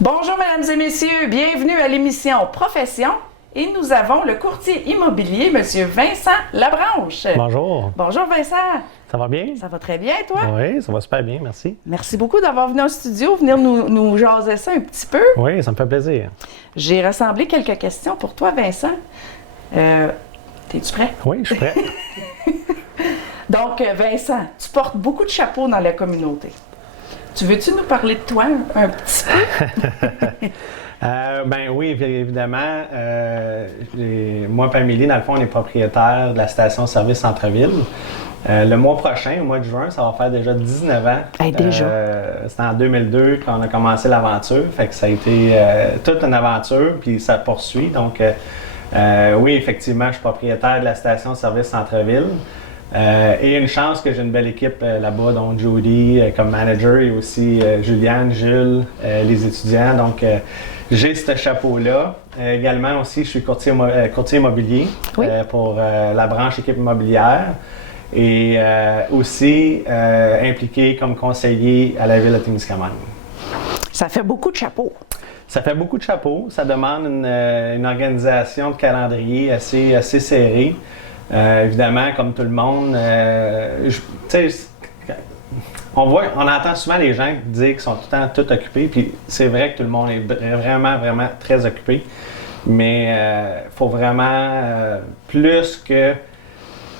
Bonjour, mesdames et messieurs. Bienvenue à l'émission Profession. Et nous avons le courtier immobilier, M. Vincent Labranche. Bonjour. Bonjour, Vincent. Ça va bien? Ça va très bien, toi? Oui, ça va super bien, merci. Merci beaucoup d'avoir venu au studio, venir nous jaser ça un petit peu. Oui, ça me fait plaisir. J'ai rassemblé quelques questions pour toi, Vincent. T'es-tu prêt? Oui, je suis prêt. Donc, Vincent, tu portes beaucoup de chapeaux dans la communauté. Tu veux-tu nous parler de toi un petit peu? Ben oui, évidemment. Moi et Amélie, dans le fond, on est propriétaire de la station-service Centre-Ville. Le mois prochain, au mois de juin, ça va faire déjà 19 ans. Hey, déjà? C'était en 2002 qu'on a commencé l'aventure. Fait que ça a été toute une aventure, puis ça poursuit. Donc, oui, effectivement, je suis propriétaire de la station-service Centre-Ville. Et une chance que j'ai une belle équipe là-bas, dont Jody comme manager et aussi Juliane, Jules, les étudiants. Donc, j'ai ce chapeau-là. Également aussi, je suis courtier immobilier Oui. pour la branche équipe immobilière et aussi impliqué comme conseiller à la ville de Témiscamingue. Ça fait beaucoup de chapeaux. Ça fait beaucoup de chapeaux. Ça demande une organisation de calendrier assez serrée. Évidemment, comme tout le monde, on entend souvent les gens dire qu'ils sont tout le temps tout occupés, puis c'est vrai que tout le monde est vraiment, vraiment très occupé, mais il faut vraiment, plus que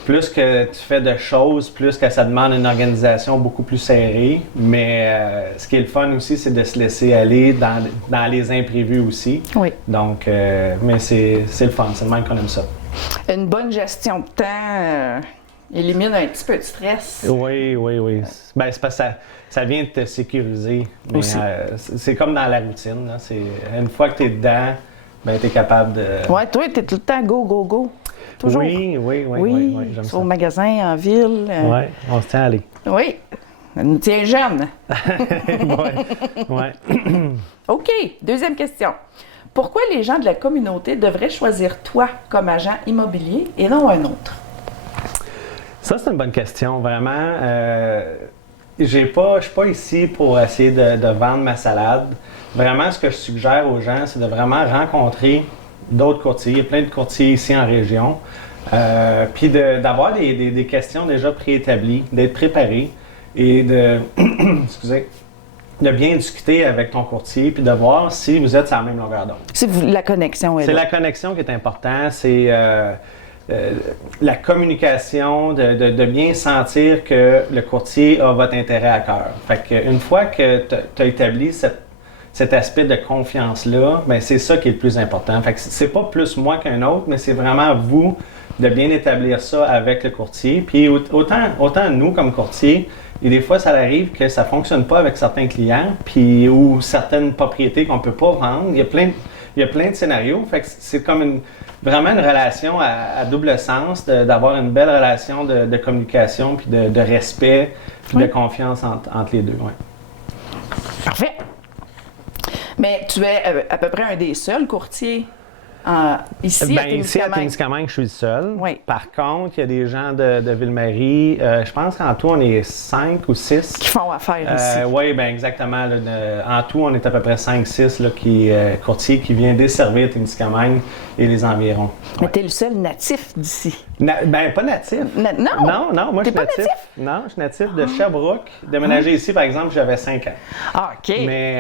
tu fais de choses, plus que ça demande une organisation beaucoup plus serrée, mais ce qui est le fun aussi, c'est de se laisser aller dans les imprévus aussi. Oui. Donc, mais c'est le fun, c'est le même qu'on aime ça. Une bonne gestion de temps élimine un petit peu de stress. Oui. Ben, c'est parce que ça vient de te sécuriser. Mais c'est comme dans la routine. Là. Une fois que tu es dedans, ben, tu es capable de. Oui, toi, tu es tout le temps go. Toujours. Oui, j'aime ça. Au magasin, en ville. Oui, on se tient à aller. Oui, ça nous tient jeune. Oui. OK, deuxième question. Pourquoi les gens de la communauté devraient choisir toi comme agent immobilier et non un autre? Ça, c'est une bonne question. Vraiment, je suis pas ici pour essayer de vendre ma salade. Vraiment, ce que je suggère aux gens, c'est de vraiment rencontrer d'autres courtiers. Il y a plein de courtiers ici en région. Puis d'avoir des questions déjà préétablies, d'être préparé et de bien discuter avec ton courtier puis de voir si vous êtes sur la même longueur d'onde. C'est la connexion. C'est la connexion qui est importante. C'est la communication, de bien sentir que le courtier a votre intérêt à cœur. Fait qu'une fois que tu as établi cet aspect de confiance-là, bien, c'est ça qui est le plus important. Fait que c'est pas plus moi qu'un autre, mais c'est vraiment vous de bien établir ça avec le courtier. Puis autant nous, comme courtier, et des fois, ça arrive que ça ne fonctionne pas avec certains clients, puis ou certaines propriétés qu'on ne peut pas vendre. Il y a plein de scénarios. Fait que c'est comme vraiment une relation à double sens, d'avoir une belle relation de communication, puis de respect, puis de confiance entre les deux. Ouais. Parfait. Mais tu es à peu près un des seuls courtiers ici à Témiscamingue. Ici à Témiscamingue, je suis le seul. Oui. Par contre, il y a des gens de Ville-Marie. Je pense qu'en tout, on est 5 ou 6. Qui font affaire ici. Oui, bien exactement. Là, en tout, on est à peu près 5-6 courtiers qui viennent desservir Témiscamingue et les environs. Mais tu es le seul natif d'ici. Pas natif. Non? Non, moi je suis natif. Non, je suis natif de Sherbrooke. Déménager ici, par exemple, j'avais 5 ans. Ah, OK. Mais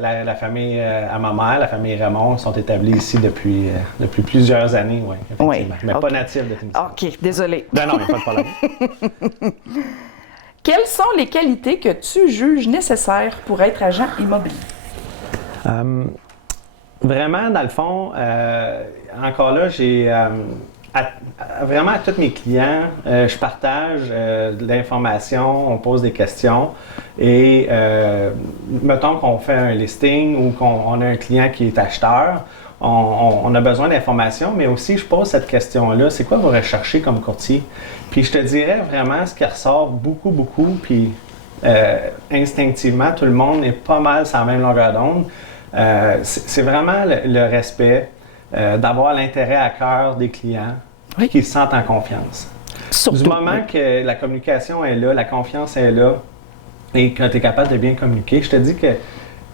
la famille à ma mère, la famille Raymond, sont établis ici depuis plusieurs années, oui, effectivement. Oui, mais OK. pas natifs de Témiscamingue. OK, désolé. Non, il n'y a pas de problème. Quelles sont les qualités que tu juges nécessaires pour être agent immobilier? Vraiment, dans le fond, encore là, j'ai vraiment à tous mes clients, je partage de l'information, on pose des questions et mettons qu'on fait un listing ou qu'on a un client qui est acheteur, on a besoin d'informations, mais aussi je pose cette question-là, c'est quoi vous recherchez comme courtier? Puis je te dirais vraiment ce qui ressort beaucoup, puis instinctivement, tout le monde est pas mal sur la même longueur d'onde. C'est vraiment le respect, d'avoir l'intérêt à cœur des clients, Oui. qui se sentent en confiance. Surtout, Du moment que la communication est là, la confiance est là, et que tu es capable de bien communiquer, je te dis que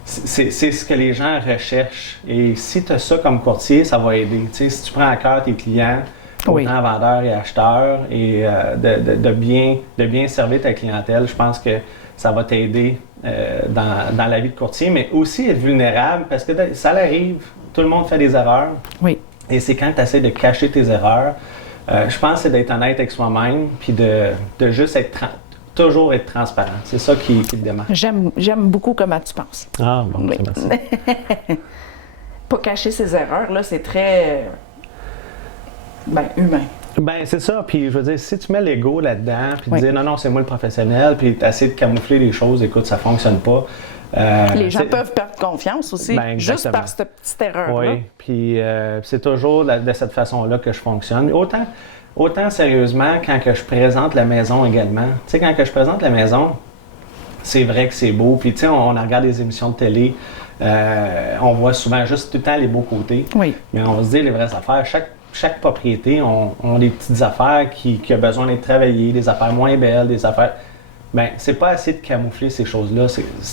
c'est ce que les gens recherchent. Et si tu as ça comme courtier, ça va aider. Tu sais, si tu prends à cœur tes clients, Oui. autant vendeurs et acheteurs, et de bien servir ta clientèle, je pense que ça va t'aider dans la vie de courtier, mais aussi être vulnérable parce que ça arrive, tout le monde fait des erreurs. Oui. Et c'est quand tu essaies de cacher tes erreurs, je pense que c'est d'être honnête avec soi-même, puis de juste toujours être transparent. C'est ça qui te démarque. J'aime beaucoup comment tu penses. Ah, bon, Oui. merci. Pas cacher ses erreurs, là, c'est très humain. Ben c'est ça. Puis je veux dire, si tu mets l'ego là-dedans, puis Oui. dire non, c'est moi le professionnel, puis tu essaies de camoufler les choses, écoute, ça fonctionne pas. Les gens peuvent perdre confiance aussi, Ben, juste exactement. par cette petite erreur-là. Oui, puis c'est toujours de cette façon-là que je fonctionne. Autant sérieusement quand que je présente la maison également. Tu sais, quand que je présente la maison, c'est vrai que c'est beau. Puis tu sais, on regarde des émissions de télé, on voit souvent juste tout le temps les beaux côtés. Oui. Mais on se dit les vraies affaires. Chaque propriété ont des petites affaires qui ont besoin d'être travaillées, des affaires moins belles, des affaires... Bien, c'est pas assez de camoufler ces choses-là.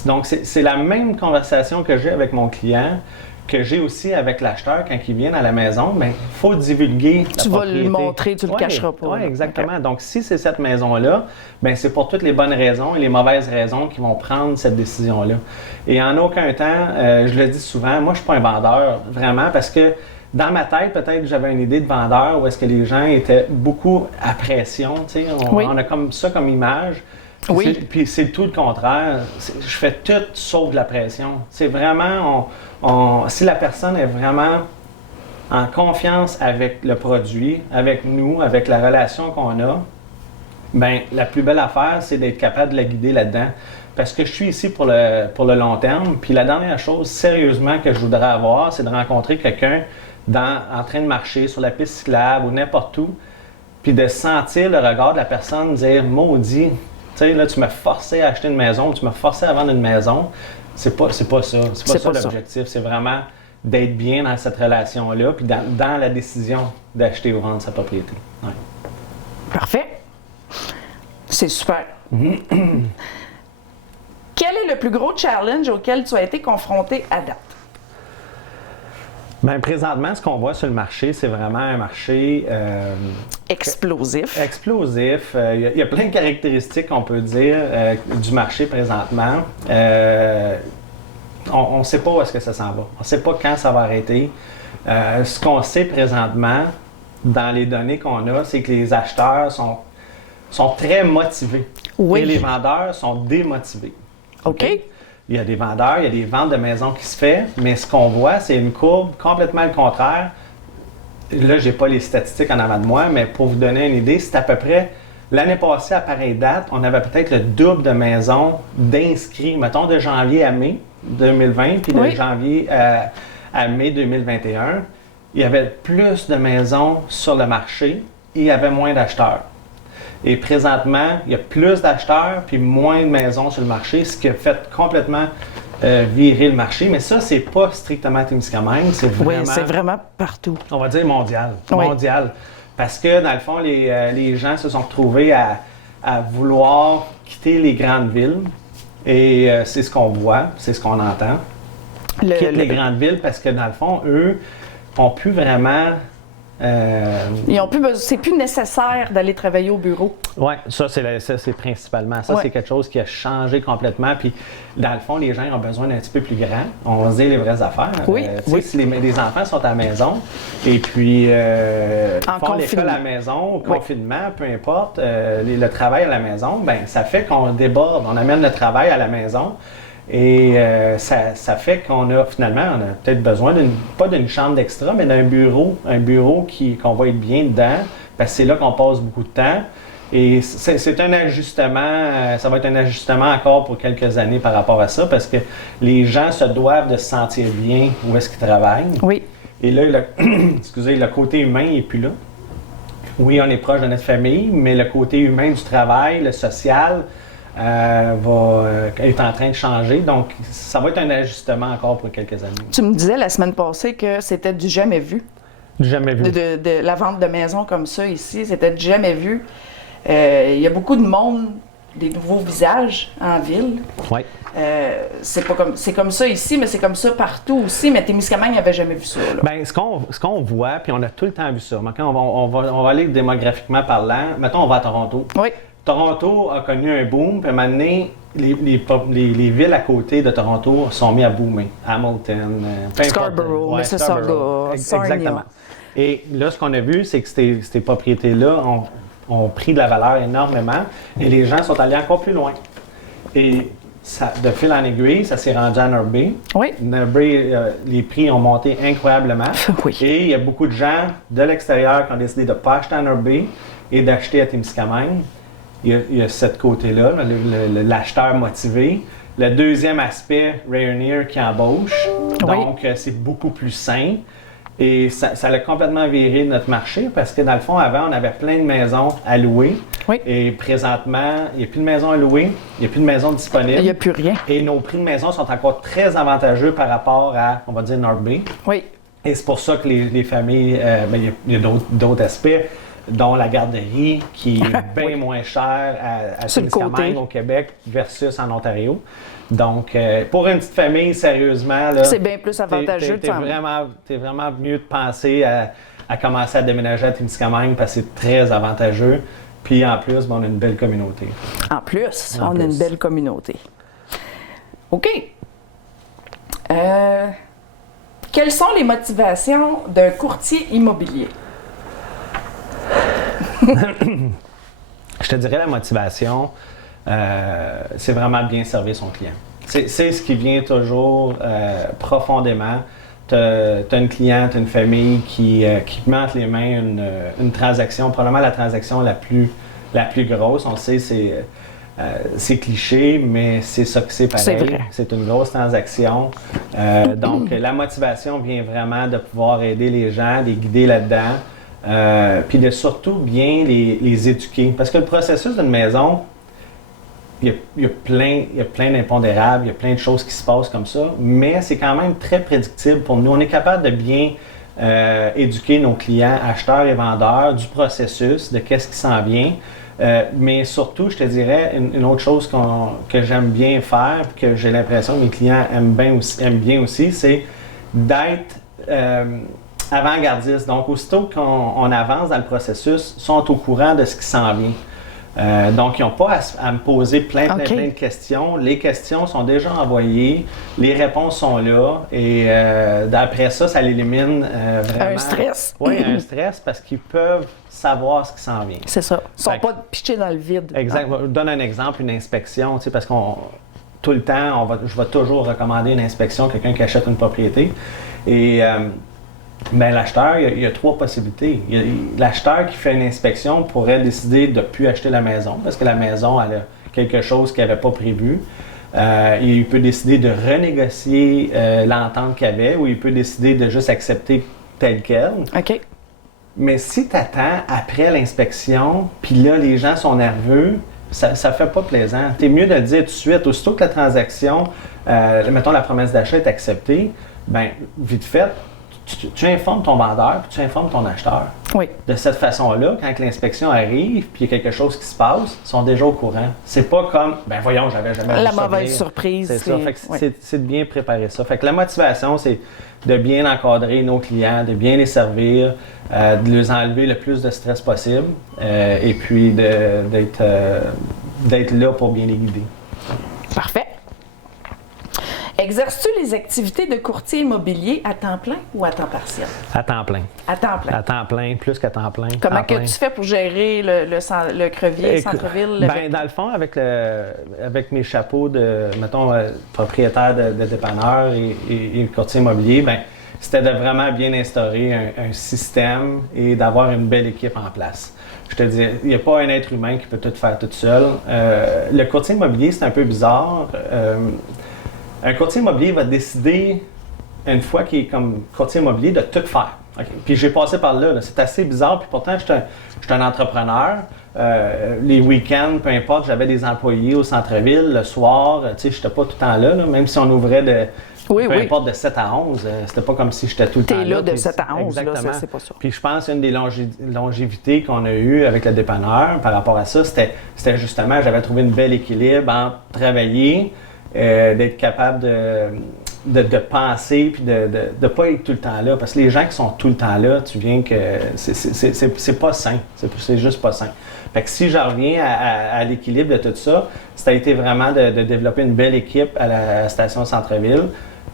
Donc, c'est la même conversation que j'ai avec mon client, que j'ai aussi avec l'acheteur quand il vient à la maison. Bien, il faut divulguer la Tu vas propriété. le montrer, tu le cacheras pas. Oui, là. exactement. OK. Donc, si c'est cette maison-là, bien, c'est pour toutes les bonnes raisons et les mauvaises raisons qui vont prendre cette décision-là. Et en aucun temps, je le dis souvent, moi, je ne suis pas un vendeur, vraiment, parce que dans ma tête, peut-être que j'avais une idée de vendeur où est-ce que les gens étaient beaucoup à pression. Tu sais, Oui. on a comme ça comme image. Oui. Puis c'est tout le contraire. Je fais tout sauf de la pression. C'est vraiment, si la personne est vraiment en confiance avec le produit, avec nous, avec la relation qu'on a, bien, la plus belle affaire, c'est d'être capable de la guider là-dedans. Parce que je suis ici pour le long terme. Puis la dernière chose, sérieusement, que je voudrais avoir, c'est de rencontrer quelqu'un en train de marcher sur la piste cyclable ou n'importe où, puis de sentir le regard de la personne dire « Maudit, tu sais, là, tu m'as forcé à acheter une maison, tu m'as forcé à vendre une maison. » C'est pas ça. C'est pas ça l'objectif. C'est vraiment d'être bien dans cette relation-là, puis dans la décision d'acheter ou vendre sa propriété. Ouais. Parfait. C'est super. Quel est le plus gros challenge auquel tu as été confronté à date? Bien, présentement, ce qu'on voit sur le marché, c'est vraiment un marché Explosif. explosif. Il y a plein de caractéristiques qu'on peut dire du marché présentement. On ne sait pas où est-ce que ça s'en va. On ne sait pas quand ça va arrêter. Ce qu'on sait présentement, dans les données qu'on a, c'est que les acheteurs sont très motivés. Oui. Et les vendeurs sont démotivés. OK. Il y a des vendeurs, il y a des ventes de maisons qui se font, mais ce qu'on voit, c'est une courbe complètement le contraire. Là, je n'ai pas les statistiques en avant de moi, mais pour vous donner une idée, c'est à peu près, l'année passée, à pareille date, on avait peut-être le double de maisons d'inscrits, mettons de janvier à mai 2020, puis de Oui. janvier à mai 2021. Il y avait plus de maisons sur le marché et il y avait moins d'acheteurs. Et présentement, il y a plus d'acheteurs puis moins de maisons sur le marché, ce qui a fait complètement virer le marché. Mais ça, c'est pas strictement Témiscamingue, c'est Oui, vraiment, c'est vraiment partout. on va dire mondial. Oui. Mondial. Parce que, dans le fond, les gens se sont retrouvés à vouloir quitter les grandes villes. Et c'est ce qu'on voit, c'est ce qu'on entend. Quittent les grandes villes parce que, dans le fond, eux, n'ont plus vraiment... Ils ont plus besoin, c'est plus nécessaire d'aller travailler au bureau. Oui, ça, c'est principalement. Ça, Ouais. c'est quelque chose qui a changé complètement. Puis, dans le fond, les gens ont besoin d'un petit peu plus grand. On va se dire les vraies affaires. Oui, Tu sais, oui. si les enfants sont à la maison et puis En font l'école confinement. à la maison, au Oui. confinement, peu importe, le travail à la maison, ben ça fait qu'on déborde. On amène le travail à la maison. Et ça fait qu'on a finalement, on a peut-être besoin pas d'une chambre d'extra, mais d'un bureau, qu'on va être bien dedans, parce que c'est là qu'on passe beaucoup de temps. Et c'est un ajustement, ça va être un ajustement encore pour quelques années par rapport à ça, parce que les gens se doivent de se sentir bien où est-ce qu'ils travaillent. Oui. Et là, le côté humain n'est plus là. Oui, on est proche de notre famille, mais le côté humain du travail, le social, est en train de changer. Donc, ça va être un ajustement encore pour quelques années. Tu me disais la semaine passée que c'était du jamais vu. Jamais vu. De la vente de maisons comme ça ici, c'était du jamais vu. Il y a beaucoup de monde des nouveaux visages en ville. Oui. C'est comme ça ici, mais c'est comme ça partout aussi. Mais Témiscamingue n'avait jamais vu ça. Là. Bien, ce qu'on voit, puis on a tout le temps vu ça. Mais quand on va aller démographiquement parlant, mettons, on va à Toronto. Oui. Toronto a connu un boom, puis à un moment donné, les villes à côté de Toronto sont mises à boomer. Hamilton, Scarborough, Mississauga, exactement. Et là, ce qu'on a vu, c'est que ces propriétés-là ont pris de la valeur énormément et les gens sont allés encore plus loin. Et ça, de fil en aiguille, ça s'est rendu à North Bay. Oui. North Bay, les prix ont monté incroyablement. Oui. Et il y a beaucoup de gens de l'extérieur qui ont décidé de ne pas acheter à North Bay et d'acheter à Témiscamingue. Il y a ce côté-là, l'acheteur motivé. Le deuxième aspect, Rayonier qui embauche. Donc, c'est beaucoup plus sain. Et ça a complètement viré notre marché parce que, dans le fond, avant, on avait plein de maisons à louer. Oui. Et présentement, il n'y a plus de maisons à louer, il n'y a plus de maisons disponibles. Il n'y a plus rien. Et nos prix de maison sont encore très avantageux par rapport à, on va dire, North Bay. Oui. Et c'est pour ça que les familles, il y a d'autres aspects, dont la garderie, qui est bien moins chère à Témiscamingue au Québec versus en Ontario. Donc, pour une petite famille, sérieusement, là, c'est bien plus avantageux. T'es vraiment mieux de penser à commencer à déménager à Témiscamingue parce que c'est très avantageux. Puis en plus, on a une belle communauté. En plus, on a une belle communauté. OK. Quelles sont les motivations d'un courtier immobilier? Je te dirais la motivation, c'est vraiment bien servir son client. C'est ce qui vient toujours profondément. Tu as une cliente, une famille qui met entre les mains une transaction, probablement la transaction la plus grosse. On sait, c'est cliché, mais c'est ça que c'est pareil. C'est vrai. C'est une grosse transaction. Donc, la motivation vient vraiment de pouvoir aider les gens, les guider là-dedans. Puis de surtout bien les éduquer. Parce que le processus d'une maison, il y a plein d'impondérables, il y a plein de choses qui se passent comme ça, mais c'est quand même très prédictible pour nous. On est capable de bien éduquer nos clients, acheteurs et vendeurs, du processus, de qu'est-ce qui s'en vient. Mais surtout, je te dirais, une autre chose que j'aime bien faire, que j'ai l'impression que mes clients aiment bien aussi, c'est d'être avant-gardiste. Donc, aussitôt qu'on avance dans le processus, ils sont au courant de ce qui s'en vient. Donc, ils n'ont pas à me poser plein de questions. Les questions sont déjà envoyées, les réponses sont là, et d'après ça, ça l'élimine vraiment. Un stress. Oui, un stress, parce qu'ils peuvent savoir ce qui s'en vient. C'est ça. Ils ne sont pas pitchés dans le vide. Exact. Je donne un exemple, une inspection, parce qu'on tout le temps, je vais toujours recommander une inspection à quelqu'un qui achète une propriété. Et bien, l'acheteur, il y a trois possibilités. L'acheteur qui fait une inspection pourrait décider de ne plus acheter la maison parce que la maison elle a quelque chose qu'il n'avait pas prévu. Il peut décider de renégocier l'entente qu'il avait ou il peut décider de juste accepter tel quel. OK. Mais si tu attends après l'inspection, puis là, les gens sont nerveux, ça ne fait pas plaisant. Tu es mieux de le dire tout de suite. Aussitôt que la transaction, mettons la promesse d'achat est acceptée, bien, vite fait, tu informes ton vendeur, puis tu informes ton acheteur. Oui. De cette façon-là, quand l'inspection arrive, puis il y a quelque chose qui se passe, ils sont déjà au courant. C'est pas comme, ben voyons, j'avais jamais la mauvaise surprise. C'est ça. Fait que c'est de bien préparer ça. Fait que la motivation, c'est de bien encadrer nos clients, de bien les servir, de leur enlever le plus de stress possible, et puis d'être là pour bien les guider. Parfait. Exerces-tu les activités de courtier immobilier à temps plein ou à temps partiel? À temps plein. À temps plein. À temps plein, plus qu'à temps plein. Comment que tu fais pour gérer le crevier, le centre-ville? Dans le fond, avec mes chapeaux de, mettons, propriétaire de dépanneur et courtier immobilier, c'était de vraiment bien instaurer un système et d'avoir une belle équipe en place. Je te dis, il n'y a pas un être humain qui peut tout faire tout seul. Le courtier immobilier, c'est un peu bizarre. Un courtier immobilier va décider, une fois qu'il est comme courtier immobilier, de tout faire. Okay. Puis j'ai passé par là. C'est assez bizarre. Puis pourtant, je suis un entrepreneur. Les week-ends, peu importe, j'avais des employés au centre-ville. Le soir, je n'étais pas tout le temps là, même si on ouvrait Oui, Peu oui. importe de 7 à 11, c'était pas comme si j'étais tout le temps là. T'es là de Puis 7 à 11, là, exactement. c'est pas ça. Puis je pense qu'une des longévités qu'on a eues avec le dépanneur par rapport à ça, c'était justement, j'avais trouvé une belle équilibre entre travailler, d'être capable de penser, puis de ne pas être tout le temps là. Parce que les gens qui sont tout le temps là, tu viens que c'est pas sain. C'est juste pas sain. Fait que si je reviens à l'équilibre de tout ça, ça a été vraiment de développer une belle équipe à la station Centre-Ville,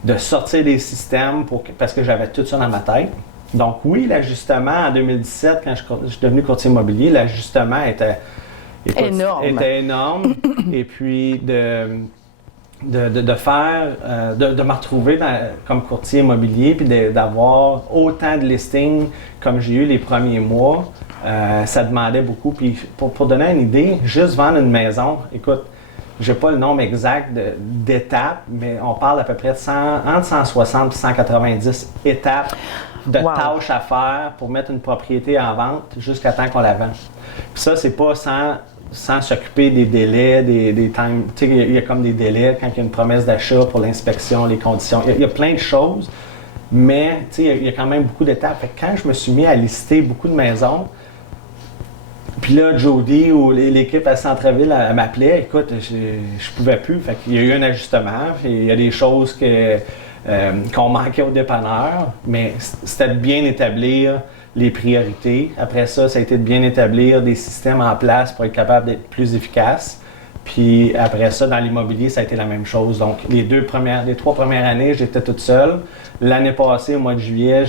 de sortir des systèmes parce que j'avais tout ça dans ma tête. Donc oui, l'ajustement en 2017, quand je suis devenu courtier immobilier, l'ajustement était énorme. Et puis de me retrouver comme courtier immobilier, puis d'avoir autant de listings comme j'ai eu les premiers mois, ça demandait beaucoup. Puis pour donner une idée, juste vendre une maison, écoute, j'ai pas le nombre exact d'étapes, mais on parle à peu près de entre 160 et 190 étapes de tâches à faire pour mettre une propriété en vente jusqu'à temps qu'on la vende. Puis ça, c'est pas sans s'occuper des délais, des time. Tu sais, il y a comme des délais quand il y a une promesse d'achat pour l'inspection, les conditions. Il y a plein de choses, mais tu sais, il y a quand même beaucoup d'étapes. Fait que quand je me suis mis à lister beaucoup de maisons, puis là, Jody ou l'équipe à Centre-Ville m'appelait, écoute, je pouvais plus. Fait qu'il y a eu un ajustement, puis il y a des choses qu'on manquait au dépanneur, mais c'était de bien établir les priorités. Après ça, ça a été de bien établir des systèmes en place pour être capable d'être plus efficace. Puis après ça, dans l'immobilier, ça a été la même chose. Donc, les 3 premières années, j'étais toute seule. L'année passée, au mois de juillet,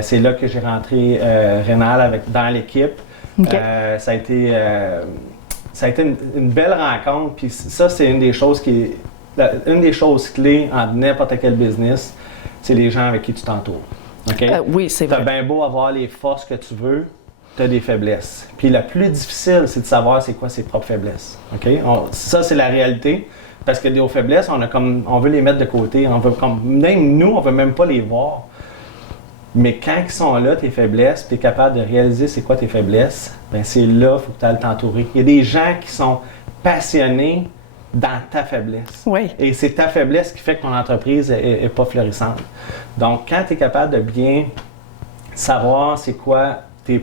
c'est là que j'ai rentré Rénal dans l'équipe. Okay. Ça a été une belle rencontre. Puis ça, c'est une des choses clés en n'importe quel business, c'est les gens avec qui tu t'entoures. Okay? Oui, c'est vrai. T'as bien beau avoir les forces que tu veux, tu as des faiblesses. Puis la plus difficile, c'est de savoir c'est quoi ses propres faiblesses. Okay? Ça, c'est la réalité. Parce que nos faiblesses, on veut les mettre de côté. Même nous, on ne veut même pas les voir. Mais quand ils sont là, tes faiblesses, tu es capable de réaliser c'est quoi tes faiblesses, bien c'est là qu'il faut que tu ailles t'entourer. Il y a des gens qui sont passionnés dans ta faiblesse. Oui. Et c'est ta faiblesse qui fait que ton entreprise n'est pas florissante. Donc, quand tu es capable de bien savoir c'est quoi tes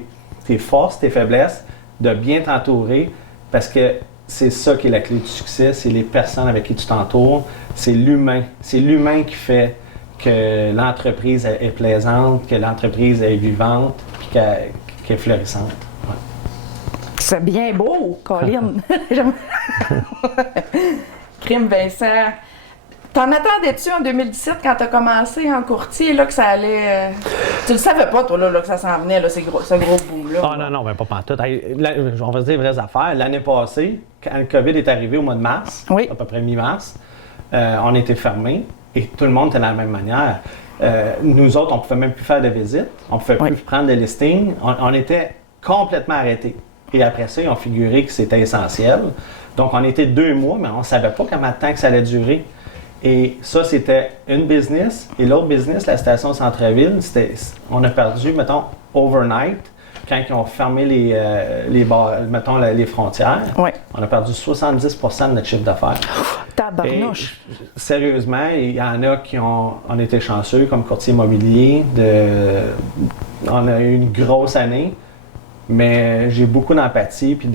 forces, tes faiblesses, de bien t'entourer, parce que c'est ça qui est la clé du succès, c'est les personnes avec qui tu t'entoures, c'est l'humain. C'est l'humain qui fait que l'entreprise est plaisante, que l'entreprise est vivante, puis qu'elle est florissante. Ouais. C'est bien beau, Colin. Crime Vincent. T'en attendais-tu en 2017 quand t'as commencé en courtier, là, que ça allait... Tu le savais pas, toi, là que ça s'en venait, là, ce gros boom-là? Ah non, ben pas pantoute. On va se dire les vraies affaires. L'année passée, quand le COVID est arrivé au mois de mars, oui. à peu près mi-mars, on était fermés et tout le monde était de la même manière. Nous autres, on ne pouvait même plus faire de visites, on ne pouvait plus prendre de listings, on était complètement arrêtés. Et après ça, ils ont figuré que c'était essentiel. Donc, on était 2 mois, mais on ne savait pas combien de temps que ça allait durer. Et ça, c'était une business. Et l'autre business, la station Centre-Ville, on a perdu, mettons, overnight, quand ils ont fermé les frontières. Oui. On a perdu 70 % de notre chiffre d'affaires. Tabarnouche! Sérieusement, il y en a qui ont été chanceux, comme courtier immobilier. On a eu une grosse année. Mais j'ai beaucoup d'empathie, puis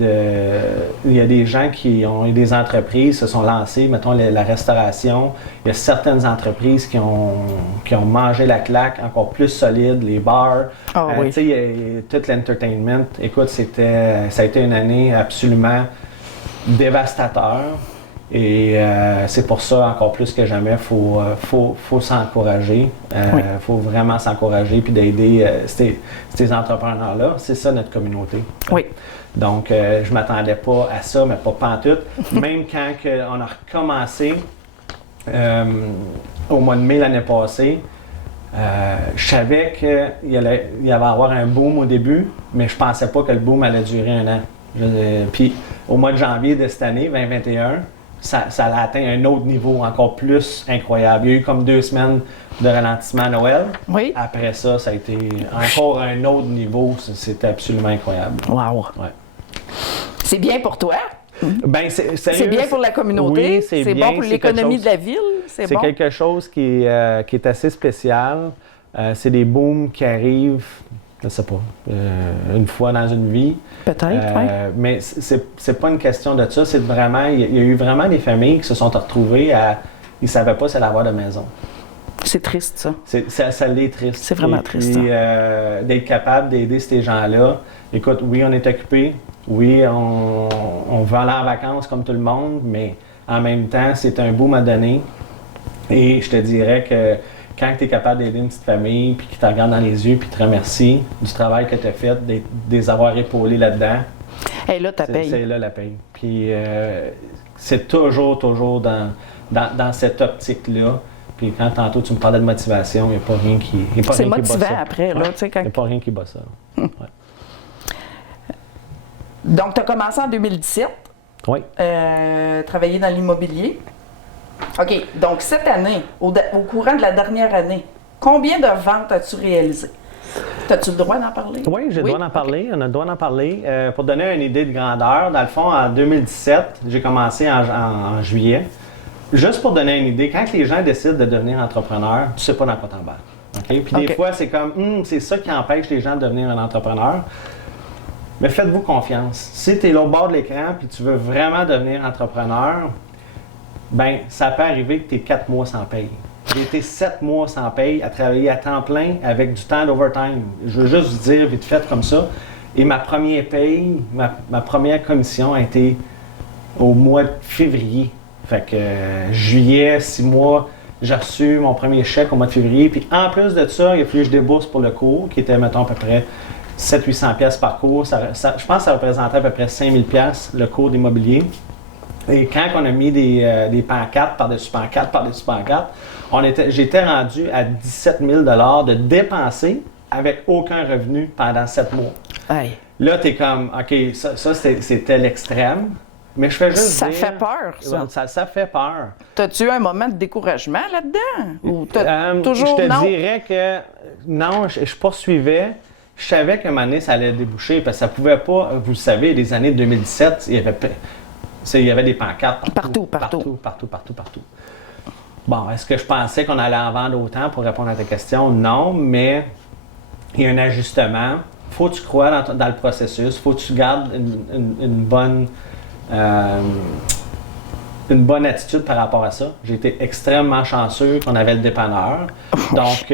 il y a des gens qui ont eu des entreprises, se sont lancées, mettons la restauration. Il y a certaines entreprises qui ont mangé la claque encore plus solide, les bars. Oh, oui. Tu sais, tout l'entertainment. Écoute, ça a été une année absolument dévastateur. Et c'est pour ça, encore plus que jamais, il faut s'encourager. Il faut vraiment s'encourager puis d'aider ces entrepreneurs-là. C'est ça notre communauté. Oui. Donc, je ne m'attendais pas à ça, mais pas pantoute. Même quand on a recommencé au mois de mai l'année passée, je savais qu'il allait y avoir un boom au début, mais je ne pensais pas que le boom allait durer 1 an. Puis, au mois de janvier de cette année, 2021, ça a atteint un autre niveau encore plus incroyable. Il y a eu comme 2 semaines de ralentissement à Noël. Oui. Après ça, ça a été encore un autre niveau. C'était absolument incroyable. Wow! Ouais. C'est bien pour toi. Ben, c'est bien pour la communauté. Oui, c'est bon pour l'économie de la ville. c'est C'est bon. quelque chose qui est assez spécial. C'est des booms qui arrivent, je ne sais pas, une fois dans une vie. Peut-être, oui. Mais c'est pas une question de ça. C'est vraiment, il y a eu vraiment des familles qui se sont retrouvées ils ne savaient pas si elles allaient avoir de maison. C'est triste, ça. Ça l'est triste. C'est vraiment Et triste. puis, d'être capable d'aider ces gens-là. Écoute, oui, on est occupé. Oui, on veut aller en vacances comme tout le monde, mais en même temps, c'est un boom à donner. Et je te dirais que quand tu es capable d'aider une petite famille, puis qui te regarde dans les yeux, puis te remercie du travail que tu as fait, de les avoir épaulés là-dedans, Et là, tu payes. c'est là la paye. Puis c'est toujours dans cette optique-là. Puis quand tantôt tu me parlais de motivation, il n'y a pas rien qui C'est bat motivant ça. après, là, tu sais, quand... Il n'y a pas rien qui bat ça. Ouais. Donc, tu as commencé en 2017, Oui. travailler dans l'immobilier. OK, donc cette année, au courant de la dernière année, combien de ventes as-tu réalisées? As-tu le droit d'en parler? Oui, j'ai le droit d'en parler. On a le droit d'en parler. Pour donner une idée de grandeur, dans le fond, en 2017, j'ai commencé en juillet. Juste pour donner une idée, quand les gens décident de devenir entrepreneur, tu ne sais pas dans quoi t'embarques. Okay? Puis des fois, c'est comme, c'est ça qui empêche les gens de devenir un entrepreneur. Mais faites-vous confiance. Si tu es là au bord de l'écran et tu veux vraiment devenir entrepreneur, ben ça peut arriver que tu es 4 mois sans paye. J'ai été 7 mois sans paye à travailler à temps plein avec du temps d'overtime. Je veux juste vous dire vite fait comme ça. Et ma première paye, ma première commission a été au mois de février. Fait que juillet, 6 mois, j'ai reçu mon premier chèque au mois de février. Puis en plus de ça, il a fallu que je débourse pour le cours, qui était, mettons, à peu près 700-800$ par cours. Je pense que ça représentait à peu près 5000$ le cours d'immobilier. Et quand on a mis des pancartes par-dessus pancartes, par-dessus pancartes, j'étais rendu à 17 000 $ de dépenser avec aucun revenu pendant 7 mois. Hey. Là, tu es comme, OK, ça c'était l'extrême. Mais je fais juste ça dire... fait peur, ça. Ça fait peur. T'as-tu eu un moment de découragement là-dedans? Ou t'as toujours je te non? dirais que non, je poursuivais. Je savais qu'à un moment donné, ça allait déboucher parce que ça pouvait pas... Vous le savez, les années 2017, il y avait des pancartes partout. Partout. Bon, est-ce que je pensais qu'on allait en vendre autant pour répondre à ta question? Non, mais il y a un ajustement. Faut que tu crois dans le processus. Faut que tu gardes une bonne attitude par rapport à ça. J'ai été extrêmement chanceux qu'on avait le dépanneur. Donc,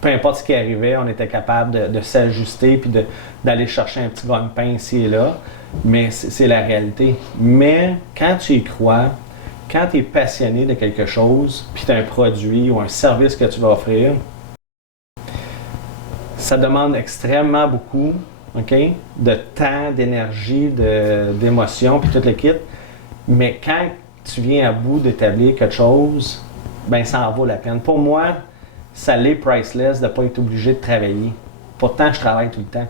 peu importe ce qui arrivait, on était capable de s'ajuster puis d'aller chercher un petit gagne-pain ici et là. Mais c'est la réalité. Mais quand tu y crois, quand tu es passionné de quelque chose, puis tu as un produit ou un service que tu vas offrir, ça demande extrêmement beaucoup, OK, de temps, d'énergie, d'émotion, puis tout le kit. Mais quand tu viens à bout d'établir quelque chose, ben ça en vaut la peine. Pour moi, ça l'est priceless de ne pas être obligé de travailler. Pourtant, je travaille tout le temps.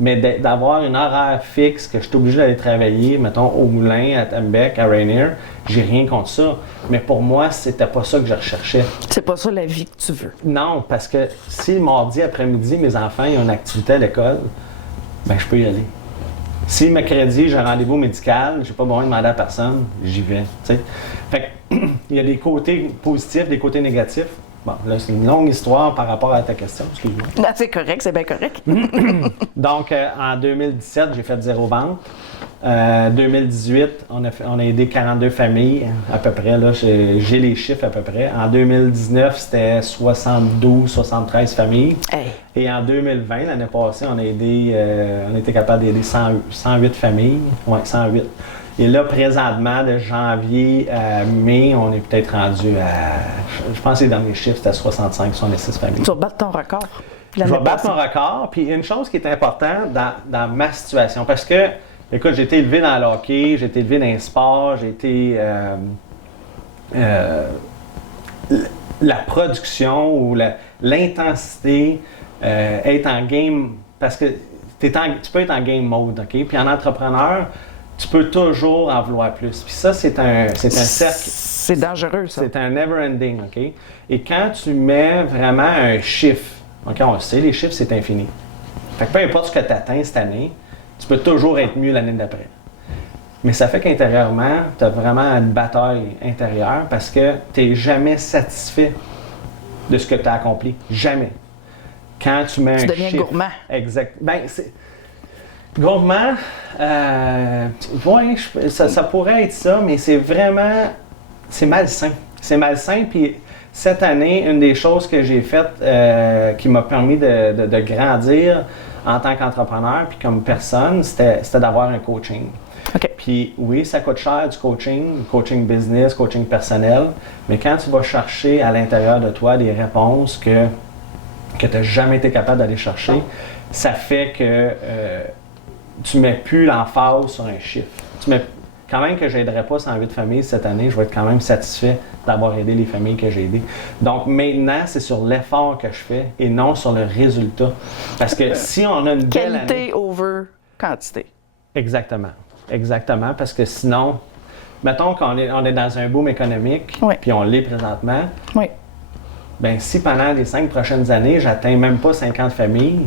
Mais d'avoir une horaire fixe, que je suis obligé d'aller travailler, mettons, au Moulin, à Tembec, à Rainier, j'ai rien contre ça. Mais pour moi, c'était pas ça que je recherchais. C'est pas ça la vie que tu veux. Non, parce que si le mardi après-midi, mes enfants ont une activité à l'école, ben je peux y aller. Si mercredi, j'ai un rendez-vous médical, j'ai pas besoin de demander à personne, j'y vais. T'sais. Fait que, il y a des côtés positifs, des côtés négatifs. Bon, là, c'est une longue histoire par rapport à ta question. Excuse-moi. Non, c'est correct, c'est bien correct. Donc, en 2017, j'ai fait 0 vente. 2018, on a aidé 42 familles, à peu près. Là, j'ai les chiffres à peu près. En 2019, c'était 73 familles. Hey. Et en 2020, l'année passée, on était capable d'aider 108 familles. Oui, 108. Et là, présentement, de janvier à mai, on est peut-être rendu à... Je pense que les derniers chiffres, c'était 65, 66 familles. Tu vas battre ton record. Je vais battre mon record. Puis une chose qui est importante dans ma situation, parce que, écoute, j'ai été élevé dans le hockey, j'ai été élevé dans les sports, j'ai été... la production ou l'intensité, être en game... Parce que tu peux être en game mode, OK? Puis en entrepreneur... Tu peux toujours en vouloir plus. Puis ça, c'est un cercle. C'est dangereux, ça. C'est un never-ending, OK? Et quand tu mets vraiment un chiffre, OK, on le sait, les chiffres, c'est infini. Fait que peu importe ce que tu atteins cette année, tu peux toujours être mieux l'année d'après. Mais ça fait qu'intérieurement, tu as vraiment une bataille intérieure parce que tu n'es jamais satisfait de ce que tu as accompli. Jamais. Quand tu mets Tu un deviens chiffre, gourmand. Exact. Ben, c'est... Gourmand, ça pourrait être ça, mais c'est vraiment... C'est malsain. C'est malsain, puis cette année, une des choses que j'ai faites qui m'a permis de grandir en tant qu'entrepreneur puis comme personne, c'était d'avoir un coaching. OK. Puis oui, ça coûte cher du coaching business, coaching personnel, mais quand tu vas chercher à l'intérieur de toi des réponses que tu n'as jamais été capable d'aller chercher, ça fait que tu ne mets plus l'emphase sur un chiffre. Quand même que je n'aiderai pas 108 familles cette année, je vais être quand même satisfait d'avoir aidé les familles que j'ai aidées. Donc maintenant, c'est sur l'effort que je fais et non sur le résultat. Parce que si on a une belle année... Qualité over quantité. Exactement. Exactement. Parce que sinon, mettons qu'on est dans un boom économique, Oui. puis on l'est présentement, Oui. bien si pendant les 5 prochaines années, j'atteins même pas 50 familles,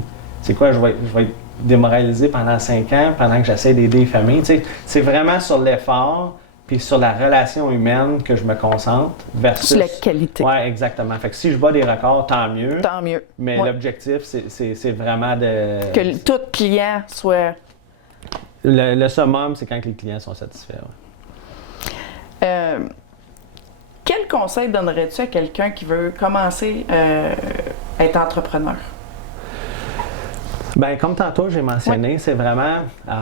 c'est quoi, je vais être démoralisé pendant 5 ans, pendant que j'essaie d'aider les familles. Tu sais, c'est vraiment sur l'effort puis sur la relation humaine que je me concentre versus... Sur la qualité. Oui, exactement. Fait que si je bats des records, tant mieux. Tant mieux. Mais Ouais. l'objectif, c'est vraiment de... Que tout client soit... Le summum, c'est quand les clients sont satisfaits. Ouais. Quel conseil donnerais-tu à quelqu'un qui veut commencer à être entrepreneur? Bien, comme tantôt j'ai mentionné, c'est vraiment,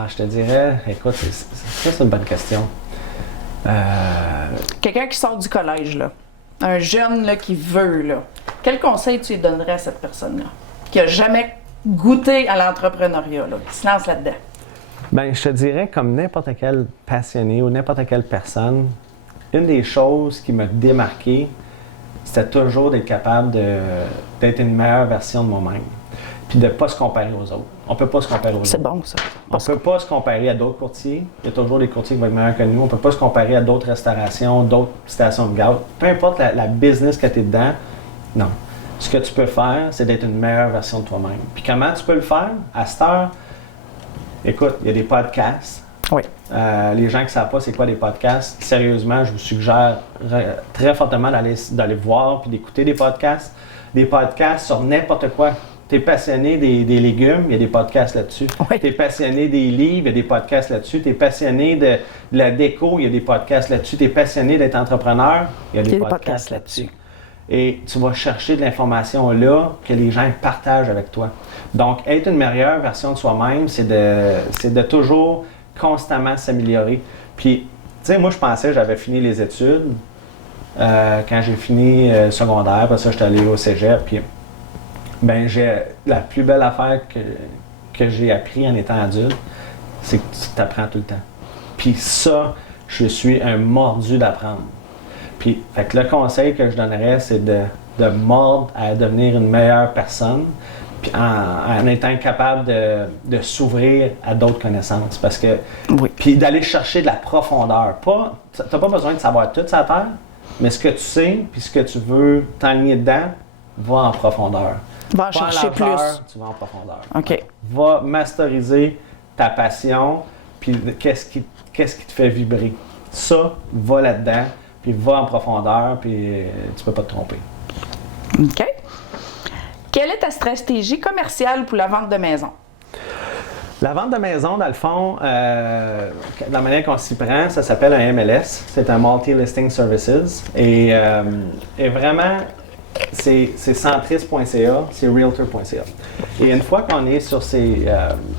je te dirais, écoute, ça c'est une bonne question. Quelqu'un qui sort du collège, là, un jeune là, qui veut, là, quel conseil tu lui donnerais à cette personne-là, qui n'a jamais goûté à l'entrepreneuriat, là, qui se lance là-dedans? Bien, je te dirais, comme n'importe quel passionné ou n'importe quelle personne, une des choses qui m'a démarqué, c'était toujours d'être capable d'être une meilleure version de moi-même. Puis de ne pas se comparer aux autres. On ne peut pas se comparer aux autres. C'est bon, ça. On ne peut pas se comparer à d'autres courtiers. Il y a toujours des courtiers qui vont être meilleurs que nous. On ne peut pas se comparer à d'autres restaurations, d'autres stations de gaz. Peu importe la business que tu es dedans, non. Ce que tu peux faire, c'est d'être une meilleure version de toi-même. Puis comment tu peux le faire? À cette heure, écoute, il y a des podcasts. Oui. Les gens qui ne savent pas c'est quoi des podcasts, sérieusement, je vous suggère très fortement d'aller voir puis d'écouter des podcasts. Des podcasts sur n'importe quoi. Tu es passionné des légumes, il y a des podcasts là-dessus. Oui. Tu es passionné des livres, il y a des podcasts là-dessus. Tu es passionné de la déco, il y a des podcasts là-dessus. Tu es passionné d'être entrepreneur, il y a des podcasts là-dessus. Et tu vas chercher de l'information là que les gens partagent avec toi. Donc, être une meilleure version de soi-même, c'est de toujours constamment s'améliorer. Puis, tu sais, moi, je pensais que j'avais fini les études. Quand j'ai fini secondaire, parce que j'étais allé au cégep, puis ben la plus belle affaire que j'ai appris en étant adulte, c'est que tu apprends tout le temps. Puis ça, je suis un mordu d'apprendre. Puis, fait que le conseil que je donnerais, c'est de mordre à devenir une meilleure personne, puis en étant capable de s'ouvrir à d'autres connaissances. Parce que, oui. Puis d'aller chercher de la profondeur. Tu n'as pas besoin de savoir tout sur Terre, mais ce que tu sais, puis ce que tu veux t'enligner dedans, va en profondeur. Va en chercher plus. Tu vas en profondeur. OK. Va masteriser ta passion, puis qu'est-ce qui te fait vibrer. Ça, va là-dedans, puis va en profondeur, puis tu peux pas te tromper. OK. Quelle est ta stratégie commerciale pour la vente de maison? La vente de maison, dans le fond, la manière qu'on s'y prend, ça s'appelle un MLS. C'est un Multi-Listing Services. Et vraiment, c'est centris.ca, c'est realtor.ca. Et une fois qu'on est sur ces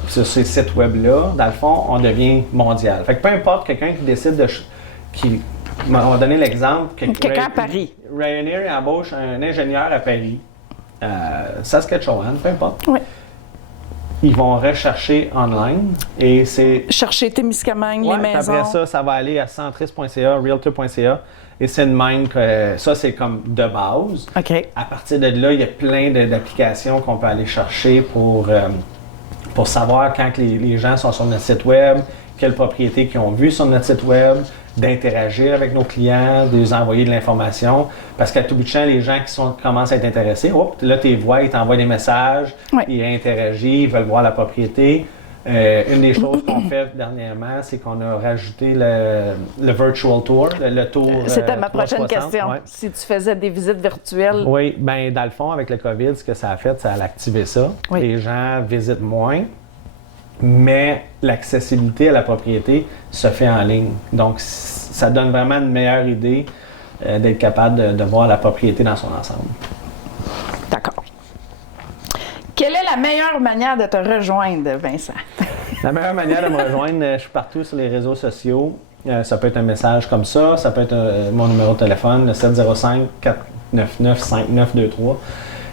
sites web-là, dans le fond, on devient mondial. Fait que peu importe quelqu'un qui décide on va donner l'exemple. Quelqu'un à Paris. Ryanair embauche un ingénieur à Paris. Saskatchewan, peu importe. Oui. Ils vont rechercher online et c'est... Chercher Témiscamingue, les maisons. Après ça va aller à centris.ca, realtor.ca et c'est une même que ça, c'est comme de base. OK. À partir de là, il y a plein d'applications qu'on peut aller chercher pour savoir quand les gens sont sur notre site web, quelles propriétés qu'ils ont vues sur notre site web, d'interagir avec nos clients, de les envoyer de l'information. Parce qu'à tout bout de champ, les gens qui commencent à être intéressés, là, tu les vois, ils t'envoient des messages, oui. ils interagissent, ils veulent voir la propriété. Une des choses qu'on fait dernièrement, c'est qu'on a rajouté le Virtual Tour, le tour. C'était ma prochaine 360, question. ouais. Si tu faisais des visites virtuelles. Oui, bien, dans le fond, avec le COVID, ce que ça a fait, ça a activé ça. Oui. Les gens visitent moins, mais l'accessibilité à la propriété se fait en ligne. Donc, ça donne vraiment une meilleure idée d'être capable de voir la propriété dans son ensemble. D'accord. Quelle est la meilleure manière de te rejoindre, Vincent? La meilleure manière de me rejoindre, je suis partout sur les réseaux sociaux. Ça peut être un message comme ça peut être mon numéro de téléphone, le 705-499-5923.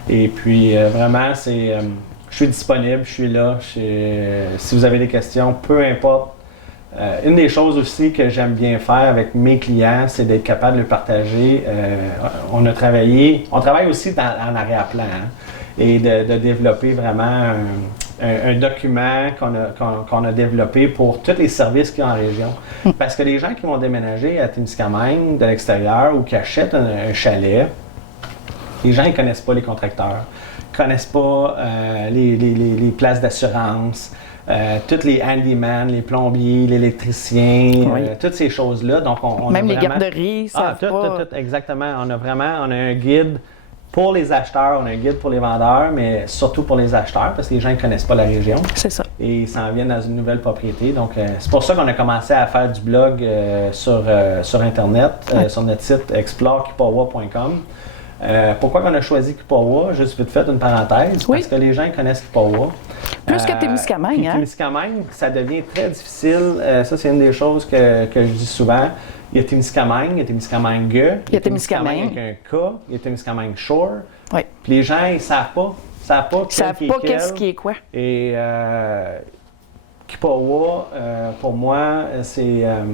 Et puis, vraiment, je suis disponible, je suis là. Si vous avez des questions, peu importe. Une des choses aussi que j'aime bien faire avec mes clients, c'est d'être capable de le partager. On travaille aussi en arrière-plan, hein, et de développer vraiment un document qu'on a développé pour tous les services qu'il y a en région. Parce que les gens qui vont déménager à Témiscamingue de l'extérieur ou qui achètent un chalet, les gens ne connaissent pas les contracteurs, ne connaissent pas les places d'assurance, tous les handyman, les plombiers, l'électricien, Oui. toutes ces choses-là. Donc, on Même a les vraiment... garderies, ça tout, exactement. On a un guide pour les acheteurs, on a un guide pour les vendeurs, mais surtout pour les acheteurs, parce que les gens ne connaissent pas la région. C'est ça. Et ils s'en viennent dans une nouvelle propriété. Donc, c'est pour ça qu'on a commencé à faire du blog sur Internet, sur notre site explorekipawa.com. Pourquoi on a choisi Kipawa? Juste vite fait, une parenthèse, Oui. parce que les gens connaissent Kipawa. Plus que Témiscamingue, puis hein? Témiscamingue, ça devient très difficile. Ça, c'est une des choses que je dis souvent. Il y a Témiscamingue, il y a Témiscamingue, Il y a Témiscamingue. avec un K, il y a Témiscamingue Shore. Oui. Puis les gens, ils ne savent pas. Ils savent pas Ils savent pas qu'est-ce qui est quoi. Et Kipawa, pour moi, c'est un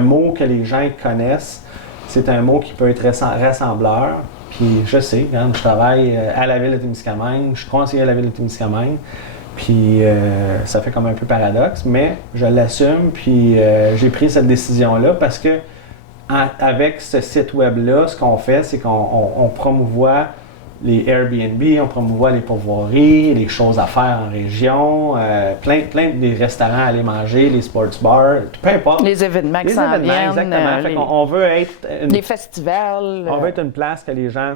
mot que les gens connaissent. C'est un mot qui peut être rassembleur. Puis je sais, quand je travaille à la ville de Témiscamingue, je suis conseiller à la ville de Témiscamingue. Puis ça fait comme un peu paradoxe, mais je l'assume. Puis j'ai pris cette décision-là parce que avec ce site web-là, ce qu'on fait, c'est qu'on promouvoit les Airbnb, on promouvoit les pourvoiries, les choses à faire en région, plein des restaurants à aller manger, les sports bars, peu importe. Les événements qui Les s'en événements, viennent. exactement. Fait qu'on veut être les festivals. on veut être une place que les gens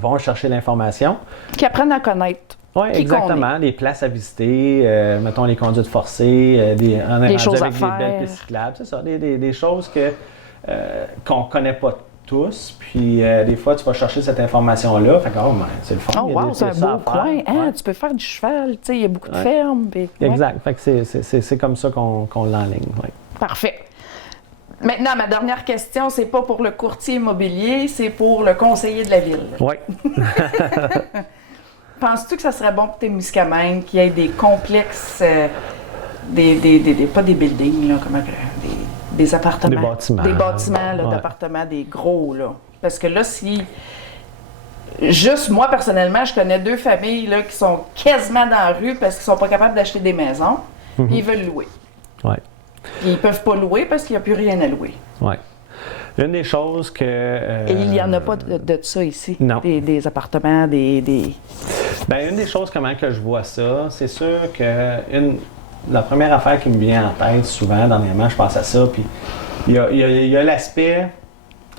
vont chercher l'information. Qui apprennent à connaître. Oui, exactement. Les places à visiter, mettons les conduites forcées, Les choses à avec faire. des belles pistes cyclables, c'est ça, des choses qu'on ne connaît pas tous. Puis des fois, tu vas chercher cette information-là. Fait que, c'est le fun. Oh, il y a wow, des- c'est un des ça beau à faire. coin. Hein? Ouais. Tu peux faire du cheval. Tu sais, il y a beaucoup de Ouais. fermes. Puis, ouais. Exact. Fait que c'est comme ça qu'on l'enligne. Ouais. Parfait. Maintenant, ma dernière question, c'est pas pour le courtier immobilier, c'est pour le conseiller de la ville. Oui. Penses-tu que ça serait bon pour Témiscamingue qu'il y ait des complexes, pas des buildings, là, des appartements? Des bâtiments. Des bâtiments, là, Ouais. d'appartements, des gros, là. Parce que là, juste moi, personnellement, je connais 2 familles là, qui sont quasiment dans la rue parce qu'ils sont pas capables d'acheter des maisons, puis ils veulent louer. Ouais. Puis ils peuvent pas louer parce qu'il n'y a plus rien à louer. Ouais. Une des choses que... Et il n'y en a pas de ça ici. Non. Des appartements, des... Bien, une des choses, comment que je vois ça, c'est sûr que la première affaire qui me vient en tête souvent, dernièrement, je pense à ça, puis il y a l'aspect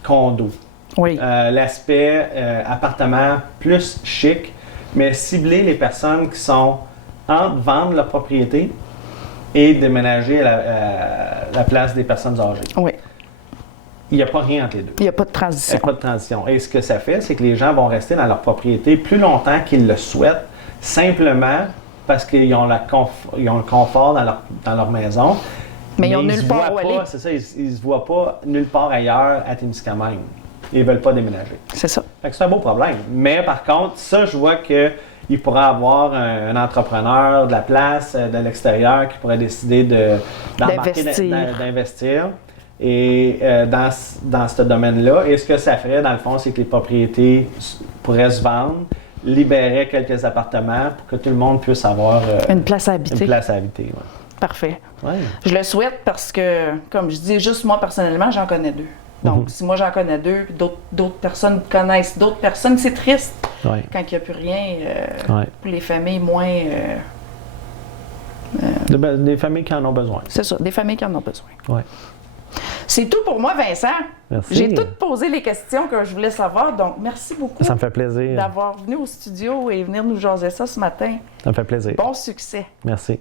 condo, Oui. l'aspect appartement plus chic, mais cibler les personnes qui sont entre vendre leur propriété et déménager à la place des personnes âgées. Oui. Il n'y a pas rien entre les deux. Il n'y a pas de Il n'y transition. a pas de transition. Et ce que ça fait, c'est que les gens vont rester dans leur propriété plus longtemps qu'ils le souhaitent, simplement parce qu'ils ont le confort dans leur maison. Mais ils ont se nulle part voient où aller. pas, c'est ça, ils ne se voient pas nulle part ailleurs à Témiscamingue. Ils ne veulent pas déménager. C'est ça. Fait que c'est un beau problème. Mais par contre, ça, je vois qu'il pourrait avoir un entrepreneur de la place, de l'extérieur, qui pourrait décider d'investir. Et dans ce domaine-là, et ce que ça ferait, dans le fond, c'est que les propriétés pourraient se vendre, libérer quelques appartements pour que tout le monde puisse avoir Une place à habiter. une place à habiter. Ouais. Parfait. Ouais. Je le souhaite parce que, comme je dis, juste moi, personnellement, j'en connais 2. Donc, si moi, j'en connais 2, puis d'autres personnes connaissent d'autres personnes, c'est triste. Ouais. quand il n'y a plus rien, Ouais. pour les familles moins... Des familles qui en ont besoin. c'est ça, des familles qui en ont besoin. Ouais. C'est tout pour moi, Vincent. Merci. J'ai toutes posé les questions que je voulais savoir, donc merci beaucoup Ça me fait plaisir. d'avoir venu au studio et venir nous jaser ça ce matin. Ça me fait plaisir. Bon succès. Merci.